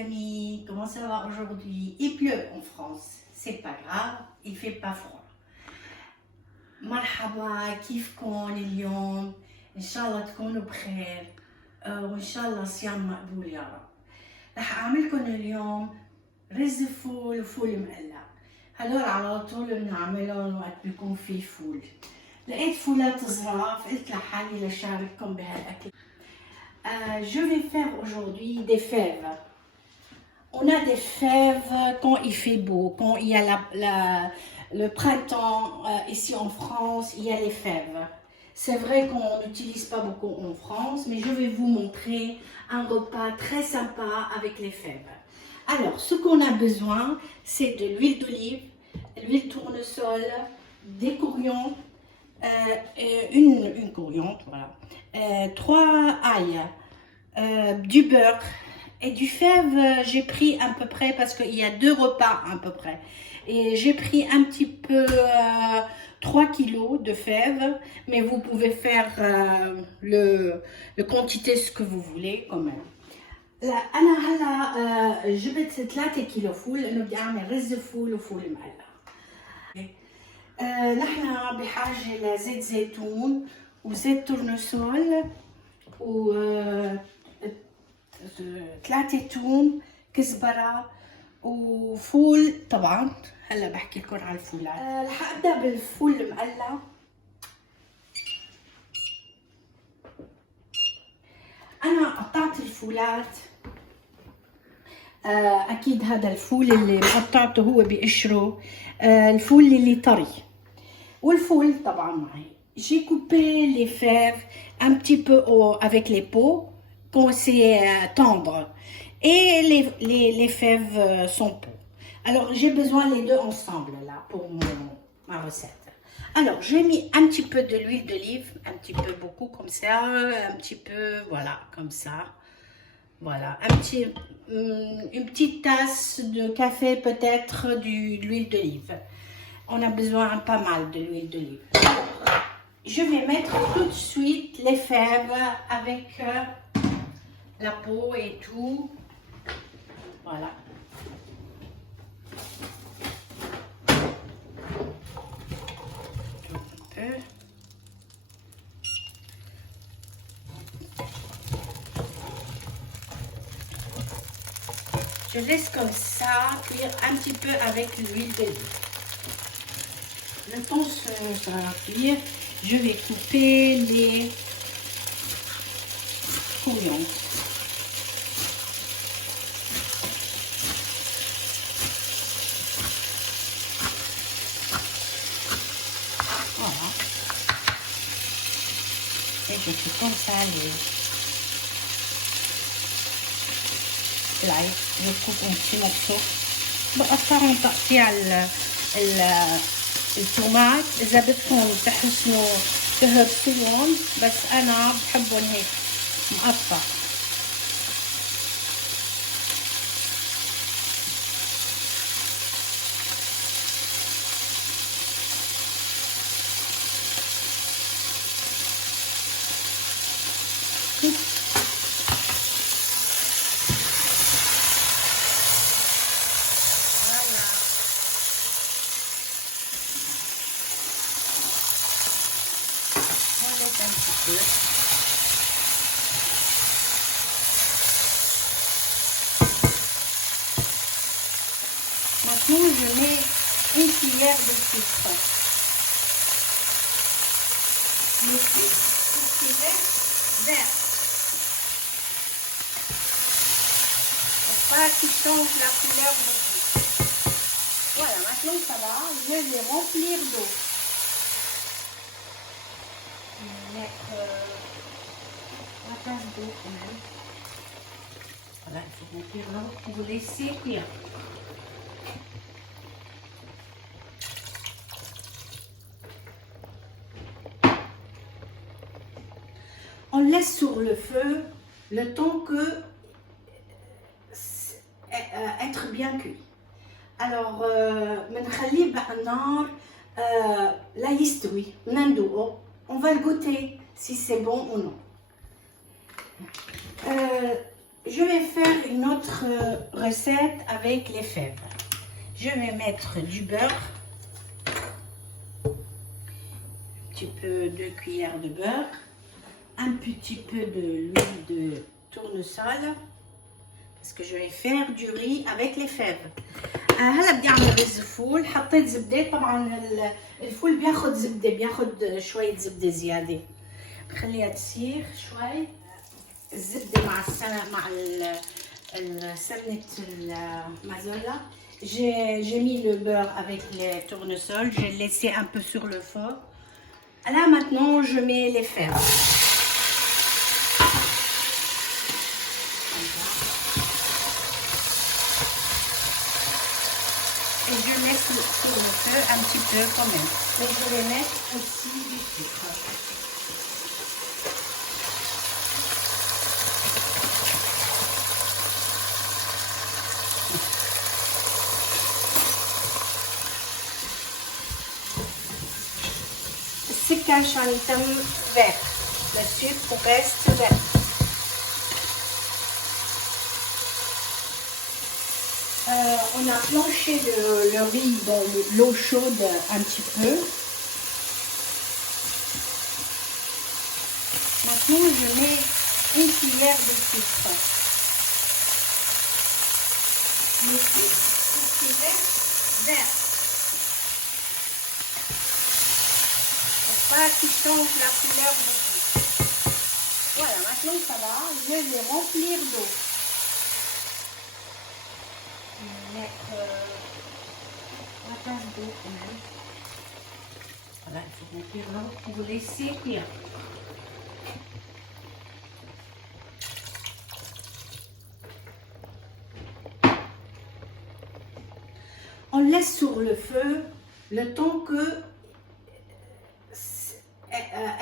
amis, comment ça va aujourd'hui? Il pleut en France, c'est pas grave, il fait pas froid. مرحبا كيفكم اليوم؟ إن شاء الله تكونوا بخير وإن شاء الله صيام مقبول يا رب. رح أعملكم اليوم رز فول وفول مقلع. هدول على طول بنعملهم وقت بيكون في فول. لقيت فولات صغار قلت لحالي لشارككم بهالأكل. Je vais faire aujourd'hui des fèves. On a des fèves quand il fait beau, quand il y a le printemps ici en France, il y a les fèves. C'est vrai qu'on n'utilise pas beaucoup en France, mais je vais vous montrer un repas très sympa avec les fèves. Alors, ce qu'on a besoin, c'est de l'huile d'olive, l'huile tournesol, des coriandres, une coriandre, voilà, 3 ails, du beurre et du fève. J'ai pris à peu près, parce qu'il y a 2 repas à peu près, et j'ai pris un petit peu 3 kilos de fèves, mais vous pouvez faire le quantité ce que vous voulez quand même. لا أنا هلا جبت 3 كيلو فول لأنه بدي أعمل رز فول وفول مقلع. نحن بحاجة لزيت زيتون وزيت تورنسول و 3 توم، كزبرة وفول. طبعا هلا بحكي لكم على الفولات. رح أبدأ بالفول المقلع. أنا قطعت الفولات. أكيد هذا الفول اللي قطعته هو بقشره، الفول اللي طري، والفول طبعا معي. J'ai coupé les fèves un petit peu avec les peaux quand c'est tendre, et les fèves sans peau. Alors j'ai besoin les deux ensemble là pour ma recette. Alors j'ai mis un petit peu de l'huile d'olive, un petit peu beaucoup comme ça, un petit peu voilà comme ça. Voilà, une petite tasse de café peut-être de l'huile d'olive. On a besoin pas mal de l'huile d'olive. Je vais mettre tout de suite les fèves avec la peau et tout. Voilà. Un peu. Je laisse comme ça cuire un petit peu avec l'huile d'olive. Le temps ça va cuire, je vais couper les coriandres. Voilà. Et je fais comme ça l'ail. Je coupe en petits morceaux. بقطعهم تقطيع الطماط. إذا بدكم تحسنوا تهرسوهم، بس أنا بحبهم هيك مقطع. Un petit peu. Maintenant, je mets une cuillère de sucre. Le sucre, c'est vert. Pour pas qu'il change la couleur beaucoup. Voilà, maintenant ça va. Je vais remplir d'eau. Mettre la tasse d'eau quand même. Voilà, il faut remplir l'eau pour laisser cuire. On laisse sur le feu le temps que être bien cuit. Alors, بنخليه على النار لا يستوي، ندوقه. On va le goûter si c'est bon ou non. je vais faire une autre recette avec les fèves. Je vais mettre du beurre, un petit peu 2 cuillères de beurre, un petit peu de l'huile de tournesol, parce que je vais faire du riz avec les fèves. هلا بدي اعمل رز فول. حطيت زبده. طبعا الفول بياخد زبده، بياخد شويه زبده زياده. بخليها تسيح شوي الزبده مع سمنه المازولا. J'ai mis le beurre avec les tournesols. J'ai laissé un peu sur le feu. Là maintenant je mets les fèves. Et je laisse sur le feu un petit peu quand même. Mais je vais mettre aussi du sucre. السكر عشان يتم vert. Le sucre reste vert. On a planché le riz dans l'eau chaude un petit peu. Maintenant, je mets une cuillère de sucre. Le sucre, c'est vert. Pour pas qu'il change la couleur du sucre. Voilà, maintenant ça va. Je vais remplir d'eau. Mettre la tasse d'eau quand même. Voilà, il faut remplir l'eau pour laisser cuire. On laisse sur le feu le temps que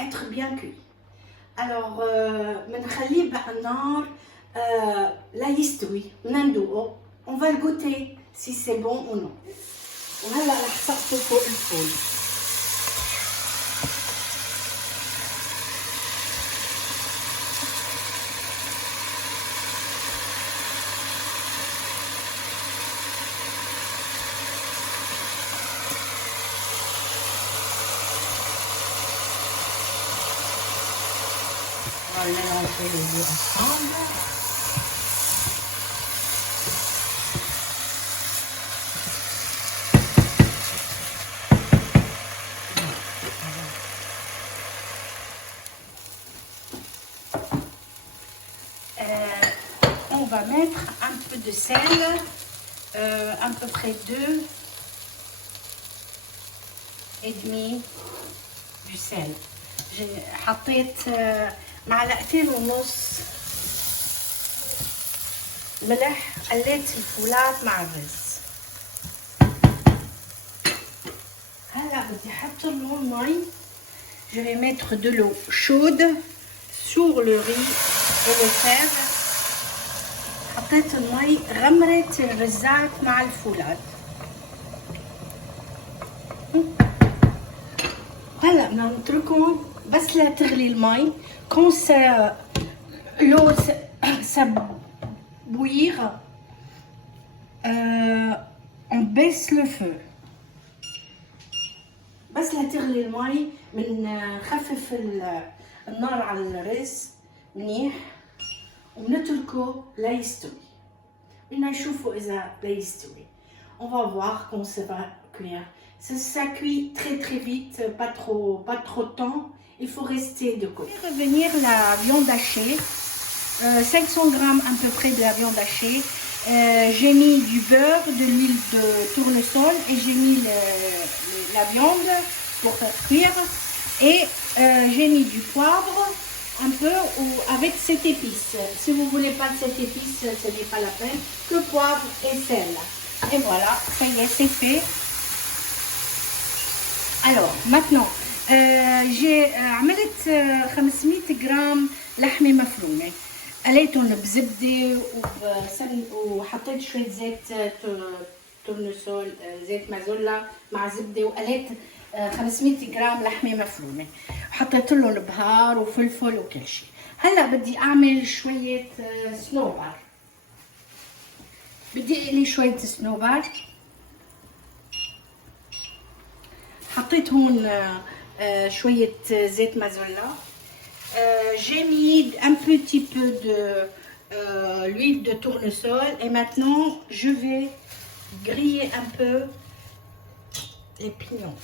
être bien cuit. Alors, بنخليه على النار لا يستوي وندوقه. On va le goûter si c'est bon ou non. وهلا رح صفي فوق الفول. On va mélanger les deux ensemble. On va mettre un peu de sel, à peu près 2 et demi du sel. J'ai حطيت معلقتين ونص ملح. قليت الفولات مع الرز. هلا بدي احط له المي. Je vais mettre de l'eau chaude sur le riz et le fèves. حطيت المي غمرت الرزات مع الفولاد. هلا بدنا نتركهم بس لا تغلي المي. Quand l'eau ça bouillir, on baisse le feu. بس لا تغلي المي بنخفف النار على الرز منيح وبنتركه ليستوي. بدنا نشوفه إذا ليستوي. On va voir comment ça va cuire. Ça cuit très vite, pas trop de temps. Il faut rester de côté. Je vais revenir la viande hachée. 500 grammes à peu près de la viande hachée. J'ai mis du beurre, de l'huile de tournesol et j'ai mis la viande pour faire cuire. Et j'ai mis du poivre un peu avec cette épice. Si vous ne voulez pas de cette épice, ce n'est pas la peine. Que poivre et sel. Et voilà, ça y est, c'est fait. Alors, maintenant, j'ai عملت 500 جرام لحمة مفرومة. قليتهم بزبدة وحطيت شوية زيت تورنسول، زيت مازولا مع زبدة، وقليت 500 جرام لحمة مفرومة. حطيت لهم بهار وفلفل وكل شيء. هلا بدي اعمل شويه صنوبر. بدي اقلي شويه صنوبر. حطيت هون شويه زيت مازولا. J'ai mis un petit peu de l'huile de tournesol et maintenant je vais griller un peu les pignons.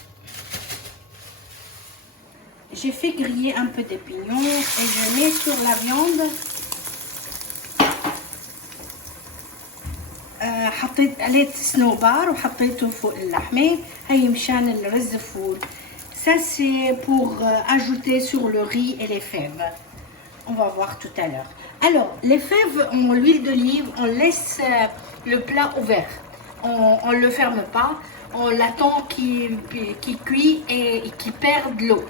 J'ai fait griller un peu des pignons et je mets sur la viande. حطيت قليت صنوبر وحطيته فوق اللحمة. هي مشان الرز فول. Ça c'est pour ajouter sur le riz et les fèves. On va voir tout à l'heure. Alors, les fèves en l'huile d'olive, on laisse le plat ouvert. On ne le ferme pas. On l'attend qu'il cuit et qu'il perde l'eau.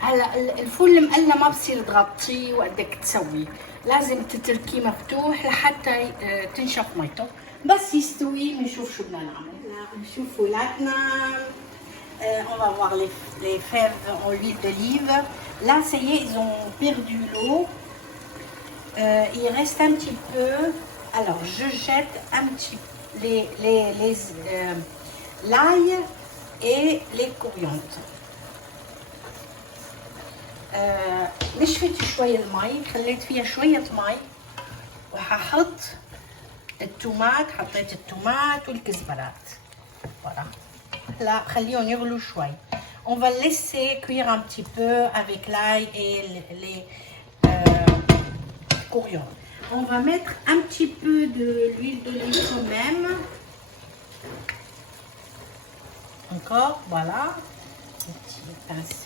هلا الفول المقلى ما بصير تغطيه وقدك تسويه. لازم تتركيه مفتوح لحتى تنشف ميته. بس يستوي بنشوف شو بدنا نعمل. نشوف فولاتنا. On va voir les fèves en huile d'olive. Là, ça y est, ils ont perdu l'eau. Il reste un petit peu. Alors, je jette un petit l'ail et les coriandres. نشفت شوية المي. خليت فيها شوية مي وححط التومات. حطيت التومات والكزبرات. Voilà. Là, خليهم يغلوا شوي. On va laisser cuire un petit peu avec l'ail et les coriandres. On va mettre un petit peu de l'huile d'olive quand même. Encore, voilà. Une petite pince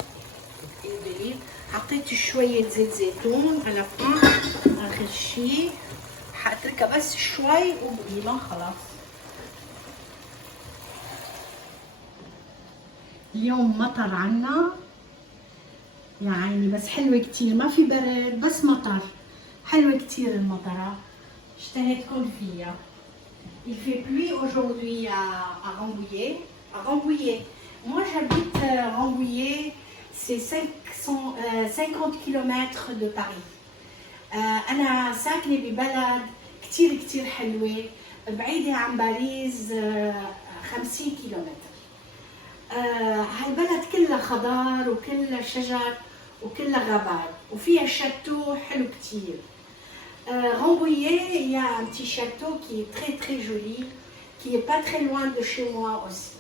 d'huile d'olive. حطيت شوية زيت زيتون على فوق آخر شي. حاتركها بس شوي وبقيمة خلاص. اليوم مطر عنا يعني بس حلوة كتير. ما في برد بس مطر. حلوة كتير المطرة. اشتهيتكم فيها. Il fait pluie aujourd'hui à Rambouillet. À Rambouillet. Moi j'habite Rambouillet. C'est 50 km de Paris. أنا ساكنة ببلد كتير كتير حلوة بعيدة عن باريس 50 كيلومتر. هالبلد كلها خضار وكلها شجر وكلها غابات وفيها شاتو حلو كتير. Rambouillet, il y a un petit château qui est très très joli, qui est pas très loin de chez moi aussi.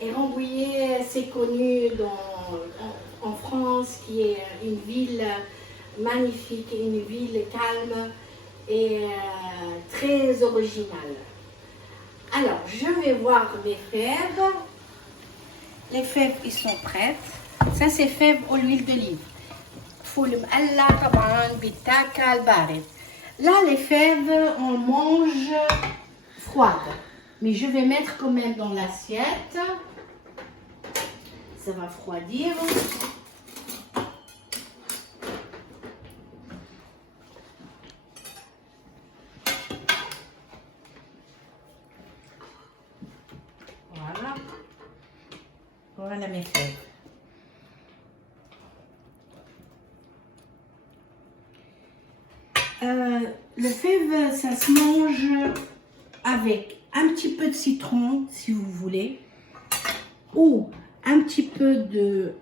Et Rambouillet, c'est connu en France, qui est une ville magnifique, une ville calme et très originale. Alors, je vais voir les fèves. Les fèves, ils sont prêtes. Ça, c'est fèves à l'huile d'olive. فول مقلى طبعا بيتاكل بارد. Là, les fèves, on mange froide. Mais je vais mettre quand même dans l'assiette. Ça va refroidir. Voilà. Voilà mes fèves. Le fève, ça se mange avec un petit peu de citron, si vous voulez, ou un petit peu de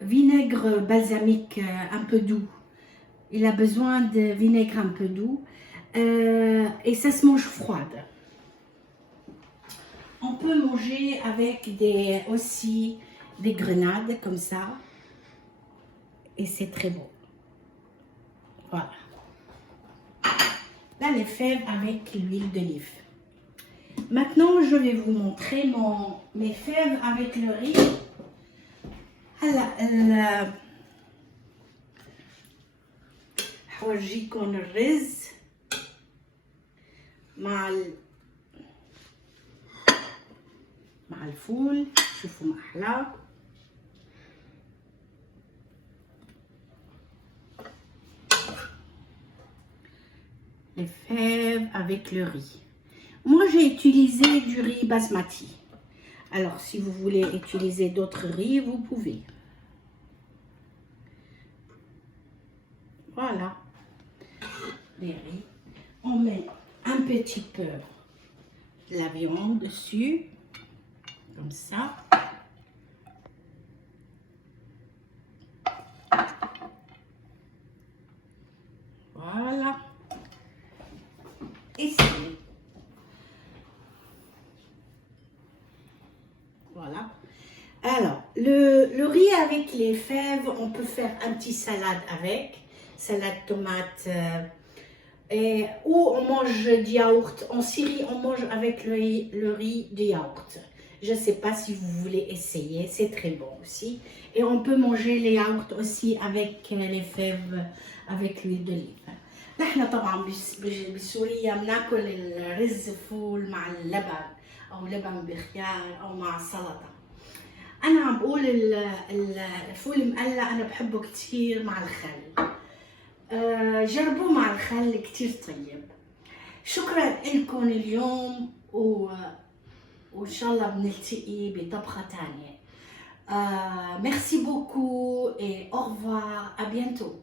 vinaigre balsamique un peu doux. Il a besoin de vinaigre un peu doux et ça se mange froide. On peut manger avec aussi des grenades comme ça et c'est très bon. Voilà. Là, les fèves avec l'huile d'olive. Maintenant, je vais vous montrer mes fèves avec le riz. هلا حورجيكم الرز مع الفول. شوفوا ما أحلاه. Les fèves avec le riz. Moi, j'ai utilisé du riz basmati. Alors, si vous voulez utiliser d'autres riz, vous pouvez. les riz. On met un petit peu la viande dessus, comme ça. Voilà. Et c'est voilà. Alors, le riz avec les fèves, on peut faire un petit salade avec, salade tomate, ou on mange du yaourt. En Syrie, on mange avec le riz du yaourt. Je ne sais pas si vous voulez essayer, c'est très bon aussi. Et on peut manger les yaourts aussi avec les fèves, avec l'huile d'olive. نحن طبعا بسوريا بناكل الرز فول مع اللبن او لبن بخيار او مع سلطه. انا عم بقول الفول المقلى انا بحبه كتير مع الخل. جربوه مع الخل كتير طيب. شكرا لكم اليوم وان شاء الله بنلتقي بطبخه تانية. Merci beaucoup et au revoir, à bientôt.